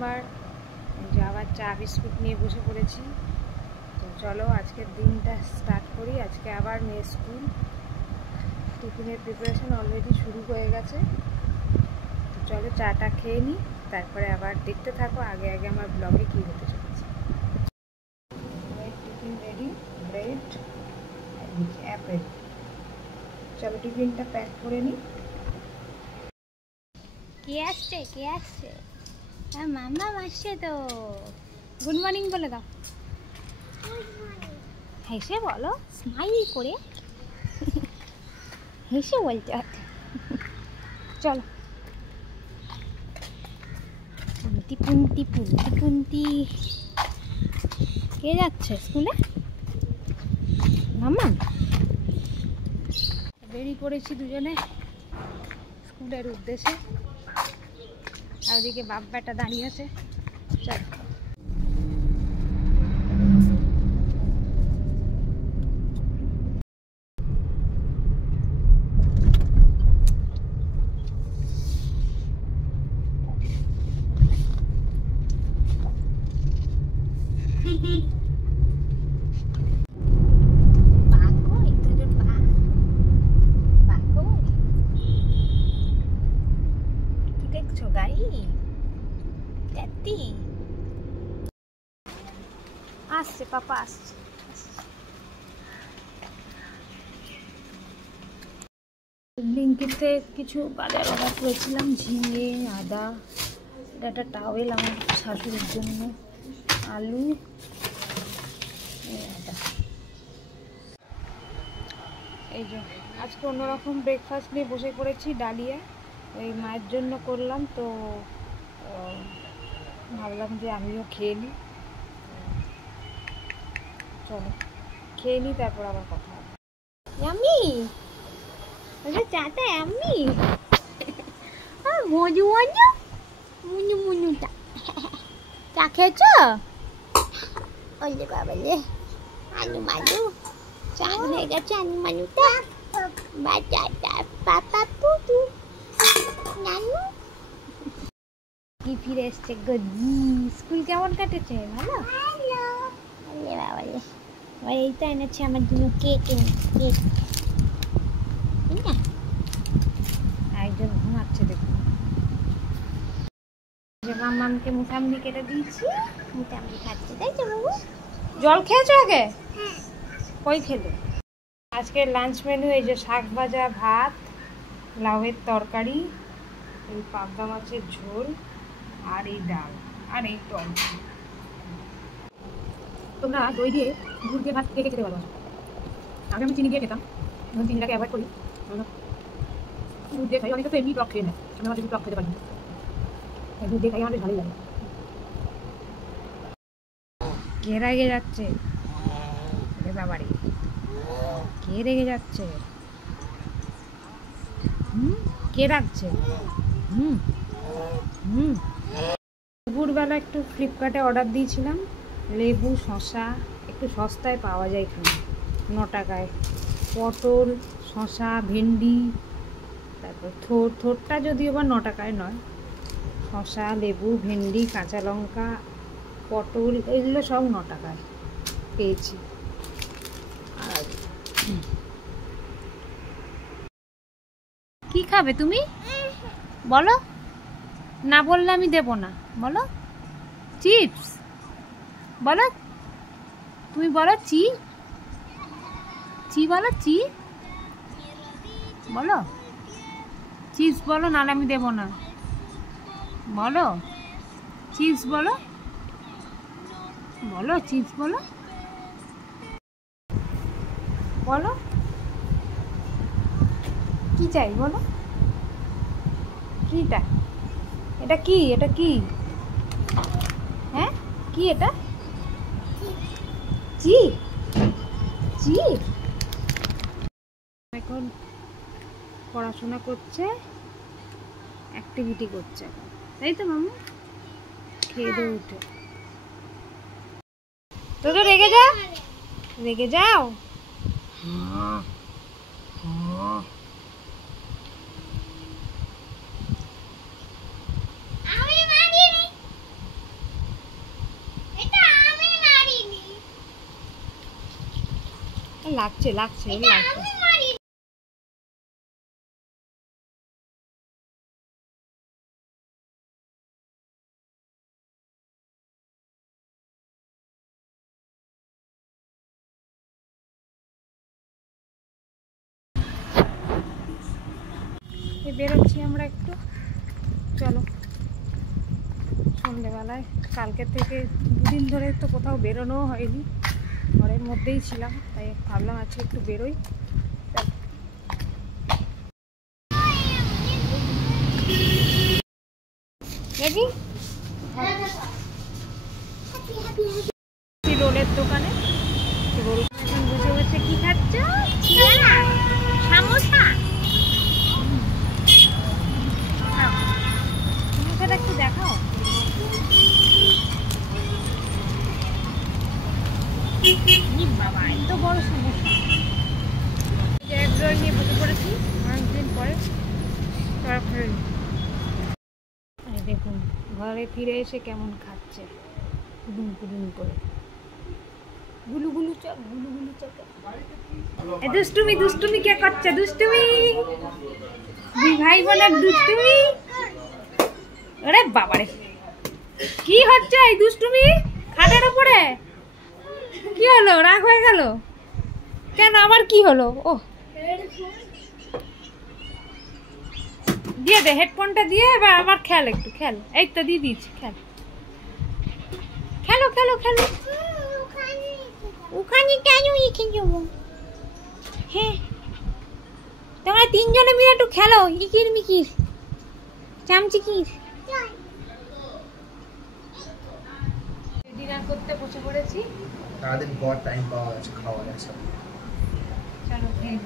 প্রথমবার যে আবার চা বিস্কুট নিয়ে বসে পড়েছি। তো চলো আজকের দিনটা স্টার্ট করি। আজকে আবার মেয়ে স্কুল, টিফিনের প্রিপারেশন অলরেডি শুরু হয়ে গেছে। তো চলো চাটা খেয়ে নিই, তারপরে আবার দেখতে থাকো আগে আগে আমার ব্লগে কী হতে চলেছে। Tiffin ready, bread Apple. চলো টিফিনটা প্যাক করে নিই। কে আসছে কে আসছে? হ্যাঁ মাম্মা আসছে তো। গুড মর্নিং বলে দাও, হেসে বলো, স্মাইল করে হেসে বলতে হয়। চলো পুন্তি পুন্তি পুন্তি পুন্তি। কে যাচ্ছে স্কুলে? মাম্মা। বেরিয়ে পড়েছি দুজনে স্কুলের উদ্দেশ্যে। আর ওদিকে বাপ বেটা দাঁড়িয়ে আছে। চল আসছে পাপা আসছে। ব্লিঙ্কিতে কিছু বাজার অর্ডার করেছিলাম, ঝিঙে, আদা, এটা একটা টাওয়েল আমার শাশুড়ির জন্য, আলু, আদা। এই যে আজকে অন্যরকম ব্রেকফাস্ট নিয়ে বসে পড়েছি, ডালিয়া। ওই মায়ের জন্য করলাম, তো ভাবলাম যে আমিও খেয়ে নিই। চলো খেয়ে নিই, তারপর আবার কথা হবে। ইয়াম্মি, ওটা চাটা ইয়াম্মি। আর মজু মজু মুনু মুনুটা চা খেয়েছো? ওলে বাবালে, আনু মানু চা হয়ে গেছে। আনু মানুটা বাচ্চাটা পাপা পুটু নানু কি ফিরে এসছে গজি। স্কুল কেমন কাটেছে? ভালো। ওলে বাবালে, এবার এইটা এনেছে আমার জন্য কেক। কেক একজন ঘুমাচ্ছে দেখুন। যে মাম্মামকে মুসাম্বি কেটে দিয়েছি, মোটামুটি খাচ্ছে, তাই তো বাবু? জল খেয়েছো আগে? কই খেলে? আজকে লাঞ্চ মেনু এই যে শাক ভাজা, ভাত, লাউয়ের তরকারি, এই পাবদা মাছের ঝোল, আর এই ডাল, আর এই টক। তোমরা দই দিয়ে গুড় দিয়ে ভাত কে খেতে ভালোবাসো? আমি চিনি দিয়ে খেতাম, এখন চিনিটাকে অ্যাভয়েড করি। গুড় দিয়ে খাই, অনেকে তো এমনি টক খেয়ে নেয়, আমি আমার যদি টক খেতে পারি না, গুড় দিয়ে খাই, আমার বেশ ভালোই লাগে। কে রেগে যাচ্ছে? বাবারে, কে রেগে যাচ্ছে? কে রাখছে? দুপুরবেলা একটু ফ্লিপকার্টে অর্ডার দিয়েছিলাম, লেবু, শসা, একটু সস্তায় পাওয়া যায় এখানে 9 টাকায়। পটল, শসা, ভেন্ডি, তারপর থোরটা যদিও বা 9 টাকায় নয়। শসা, লেবু, ভেন্ডি, কাঁচা লঙ্কা, পটল, এগুলো সব 9 টাকায় পেয়েছি। আর কি খাবে তুমি বলো? না বললে আমি দেবো না। বলো চিপস, বলো তুমি, বলো চি চি, বলো চি, বলো চিপস, বলো, নাহলে আমি দেবো না। বলো চিপস, বলো, বলো চিপস, বলো, বলো কি চাই বলো। কিটা? এটা কি? এটা কি? হ্যাঁ কি এটা? চি? চি? এখন পড়াশোনা করছে, অ্যাক্টিভিটি করছে, তাই তো মামু? খেয়ে দিয়ে উঠে তো রেগে যা, রেগে যাও। লাগছে লাগছে লাগছে। বেরোচ্ছি আমরা একটু, চলো। সন্ধেবেলায় কালকে থেকে দুদিন ধরে তো কোথাও বেরোনোও হয়নি, ঘরের মধ্যেই ছিলাম, তাই ভাবলাম আজকে একটু বেরোই। দেখি রোলের দোকানে, রোল এখন বসে বসে কি খাচ্ছ? সামোসা। সামোসাটা একটু দেখাও। বাবা এত বড় সমস্যা। এগ রোল নিয়ে বসে পড়েছি অনেকদিন পরে। দেখুন ঘরে ফিরে এসে কেমন খাচ্ছে, কুদুম কুদুম করে, গুলু গুলু চক, গুলু গুলু চক। দুষ্টুমি দুষ্টুমি কে করছে? দুষ্টুমি, দুই ভাই বোনের দুষ্টুমি। আরে বাবারে, কি হচ্ছে এই দুষ্টুমি খাটের উপরে? কি হলো, রাগ হয়ে গেল কেন? আবার কি হলো? ও দিয়ে দে, হেডফোনটা দিয়ে এবার আমার খেল, একটু খেল। এই তো দিয়ে দিচ্ছি, খেল, খেলো খেলো খেলো। ওখানে কেন রেখে যাবো? হ্যাঁ তোমরা তিনজনে মিলে একটু খেলো, ইকির মিকির চামচিকির। ডিনার করতে বসে পড়েছি। সারাদিন পর টাইম পাওয়া গেছে খাওয়ার একসাথে। চলো খেয়ে